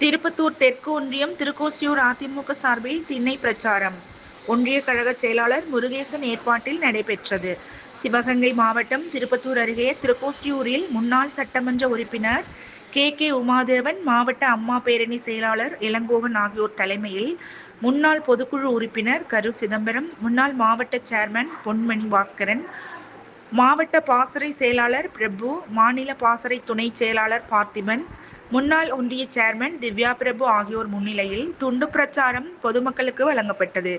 திருப்பத்தூர் தெற்கு ஒன்றியம் திருக்கோசியூர் அதிமுக சார்பில் திண்ணை பிரச்சாரம். ஒன்றிய கழக செயலாளர் முருகேசன் ஏற்பாட்டில் நடைபெற்றது. சிவகங்கை மாவட்டம் திருப்பத்தூர் அருகே திருக்கோஷ்டியூரில் முன்னாள் சட்டமன்ற உறுப்பினர் கே. கே. உமாதேவன் மாவட்ட அம்மா பேரணி செயலாளர் இளங்கோவன் ஆகியோர் தலைமையில் முன்னாள் பொதுக்குழு உறுப்பினர் கரு சிதம்பரம் முன்னாள் மாவட்ட சேர்மன் பொன்மணி பாஸ்கரன் மாவட்ட பாசறை செயலாளர் பிரபு மாநில பாசறை துணை செயலாளர் பார்த்திபன் முன்னாள் ஒன்றிய சேர்மன் திவ்யா பிரபு ஆகியோர் முன்னிலையில் துண்டு பிரச்சாரம் பொதுமக்களுக்கு வழங்கப்பட்டது.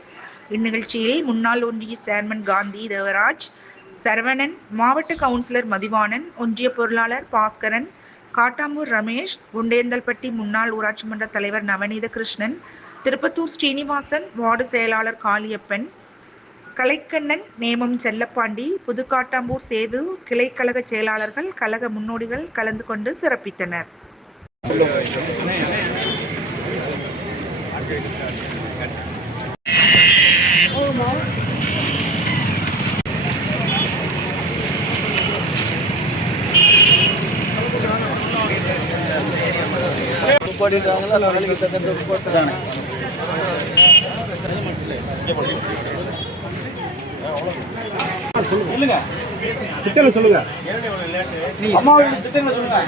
இந்நிகழ்ச்சியில் முன்னாள் ஒன்றிய சேர்மன் காந்தி தேவராஜ் சரவணன் மாவட்ட கவுன்சிலர் மதிவாணன் ஒன்றிய பொருளாளர் பாஸ்கரன் காட்டாமூர் ரமேஷ் குண்டேந்தல்பட்டி முன்னாள் ஊராட்சி மன்ற தலைவர் நவநீத கிருஷ்ணன் திருப்பத்தூர் ஸ்ரீனிவாசன் வார்டு செயலாளர் காளியப்பன் கலைக்கண்ணன் நேமம் செல்லப்பாண்டி புதுக்காட்டாம்பூர் சேது கிளைக்கழக செயலாளர்கள் கழக முன்னோடிகள் கலந்து கொண்டு சிறப்பித்தனர். போட்டிருக்காங்களா வேலைக்கு தகுந்த தானே திட்டங்களை சொல்லுங்க. அம்மாவின் திட்டங்களை சொல்லுங்க.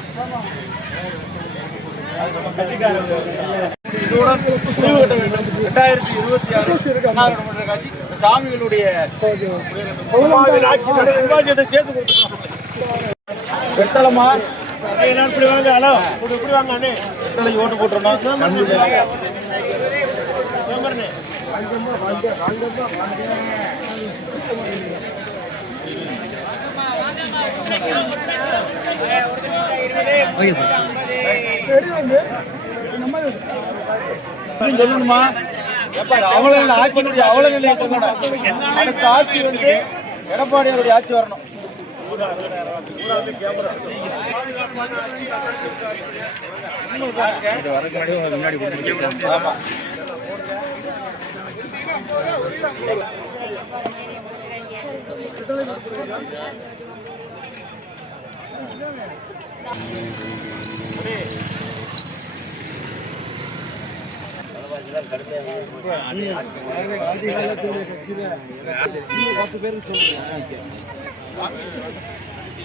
முடிவு கட்ட வேண்டும் ரெண்டாயிரத்தி இருபத்தி ஆறு சாமிகளுடைய ஆட்சி சேர்த்து கொடுத்துருக்கோம் வெட்டலமா இப்படி வாங்க ஹலோ இப்படி வாங்க அண்ணே வெட்டலை ஓட்டு போட்டுருந்தோம் சொல்லணுமா? அவள ஆட்சியினுடைய அவல நிலையை சொல்லணும் அடுத்த ஆட்சி வந்து எடப்பாடியாருடைய ஆட்சி வரணும். ஆமா.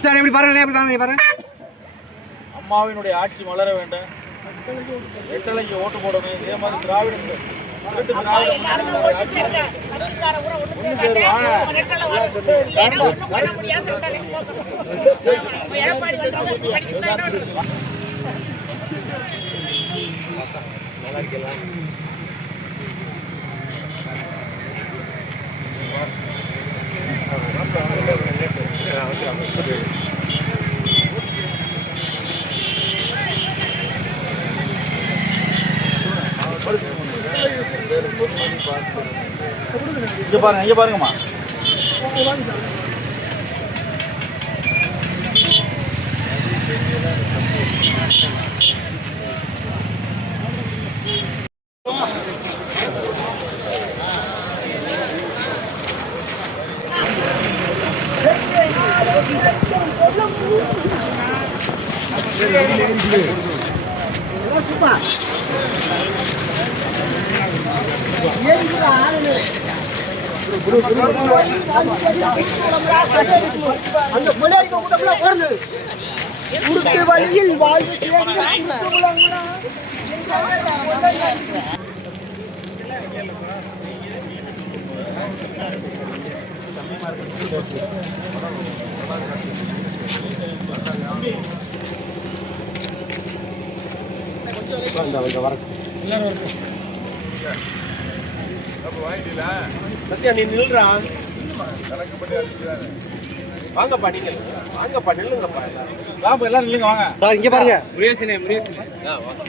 சார் எப்படி பாருங்க எப்படி பாருங்க பாருங்க அம்மாவினுடைய ஆட்சி மலர வேண்டும். எட்டலைக்கு ஓட்டு போடணும். இதே மாதிரி திராவிட அடுத்து திராவிட இங்கே பாருங்க இங்கே பாருங்கம்மா. அந்த மலையாளிக்க கூட்டம்லாம் வருது வழியில் வாழ்வு சத்யா நீ நில்றா. வாங்கப்பா நீங்க வாங்கப்பா நில்லுங்கப்பா. வாங்க எல்லாரும் நில்லுங்க வாங்க. சார் இங்க பாருங்க. முருகேசனே முருகேசனே. வாங்க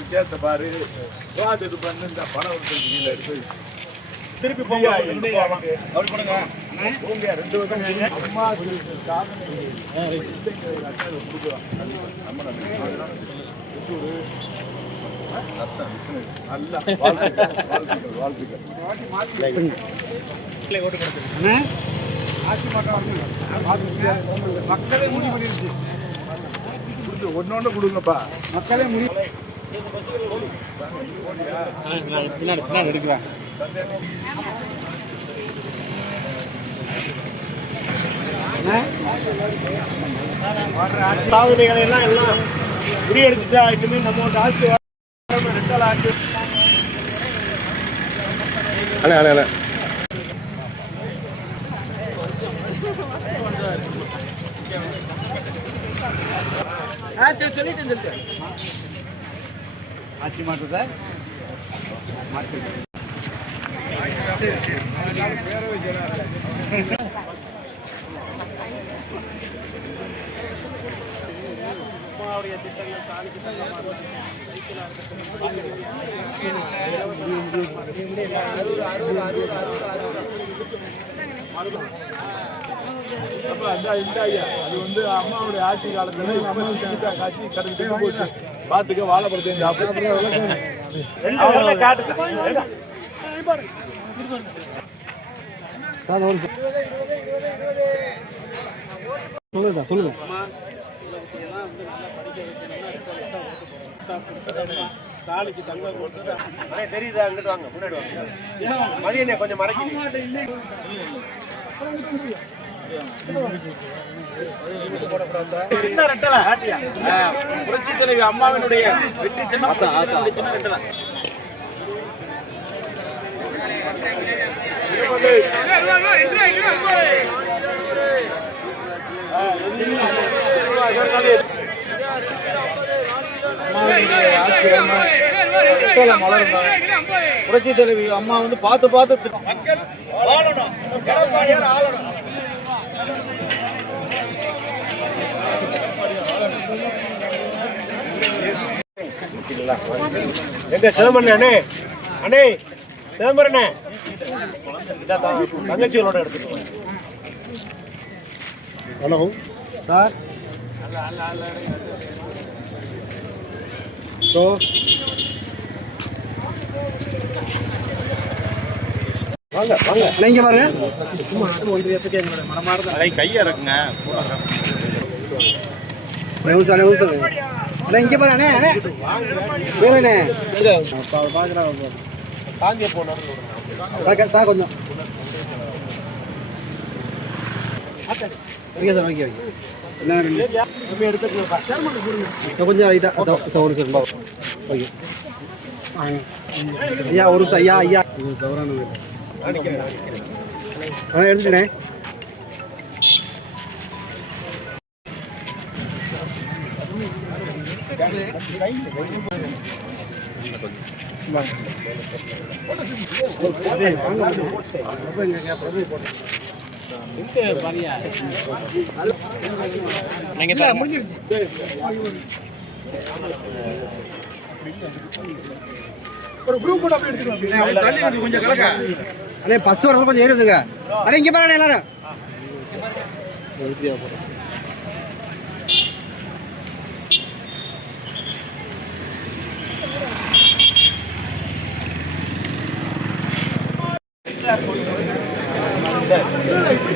வித்தியாசத்தை பாரு. இது பண்ணு இந்த பணம் இருக்கு. திருப்பி போங்க அப்படி பண்ணுங்க போங்க ரெண்டு வருஷம் அம்மா வாழ்த்துக்கள், வாழ்த்துக்கள். மக்களே முடிவு பண்ணிருச்சு ஒன்னொன்னு கொடுங்கப்பா மக்களே முடிவு சாதனைகளை எல்லாம் எல்லாம் முறியடிச்சுட்டா இனிமே நம்ம ஆட்சி ரெண்டாள் ஆட்சி. அண்ணா அண்ணா அண்ணா. ஆட்சி இந்த ஐயா அது வந்து அம்மாவுடைய ஆட்சி காலத்துல அம்மா காட்சி கடந்து போச்சு பாத்துக்க வாழைப்பழத்தையும் சாப்பிட்டு காட்டுங்க சொல்லுங்க தாலிக்கு தங்க கொடுத்தது தெரியுதா அங்கிட்டு வாங்க முன்னாடி வாங்க மதியண்ணே கொஞ்சம் மறைக்கிறீங்க சின்ன புரட்சி தலைவி அம்மாவினுடைய வெற்றி சின்னம் சின்ன புரட்சி தலைவி அம்மா வந்து பார்த்து பார்த்து மக்கள் எடப்பாடியார் ஆளணும் எங்க சிதம்பரம் அண்ணே? அண்ணே தான் தங்கச்சிகளோட எடுத்துட்டு ஹலோ. சார். ஸோ வாங்க வாங்க. இங்கே பாருங்க. கையை இறக்குங்க. நியூஸ் நியூஸ் அண்ணா இங்கே பாரு அண்ணே அண்ணே. வேணுண்ணே தாங்கிய போனார் சார் கொஞ்சம். Okay sir okay okay. என்ன கொஞ்சம் ரைட்டாக ஒரு நிமிஷம் ஓகே. ஐயா ஒரு நிமிஷம் ஐயா ஐயா. இது தவறான வீடு. கொஞ்சம் கலக்க அண்ணே பஸ் வரது கொஞ்சம் ஏறி அண்ணே இங்கே பாருங்க எல்லாரும் ஐயா பிடிக்காத பிடிக்காத மாணவராடியார் முதலமைச்சர் ஆகணும் அதனால திருப்பி அம்மாவோட இறந்து வரணும் அண்ணாதிரோட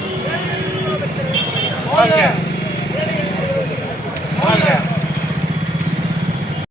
வாழ்க வாழ்க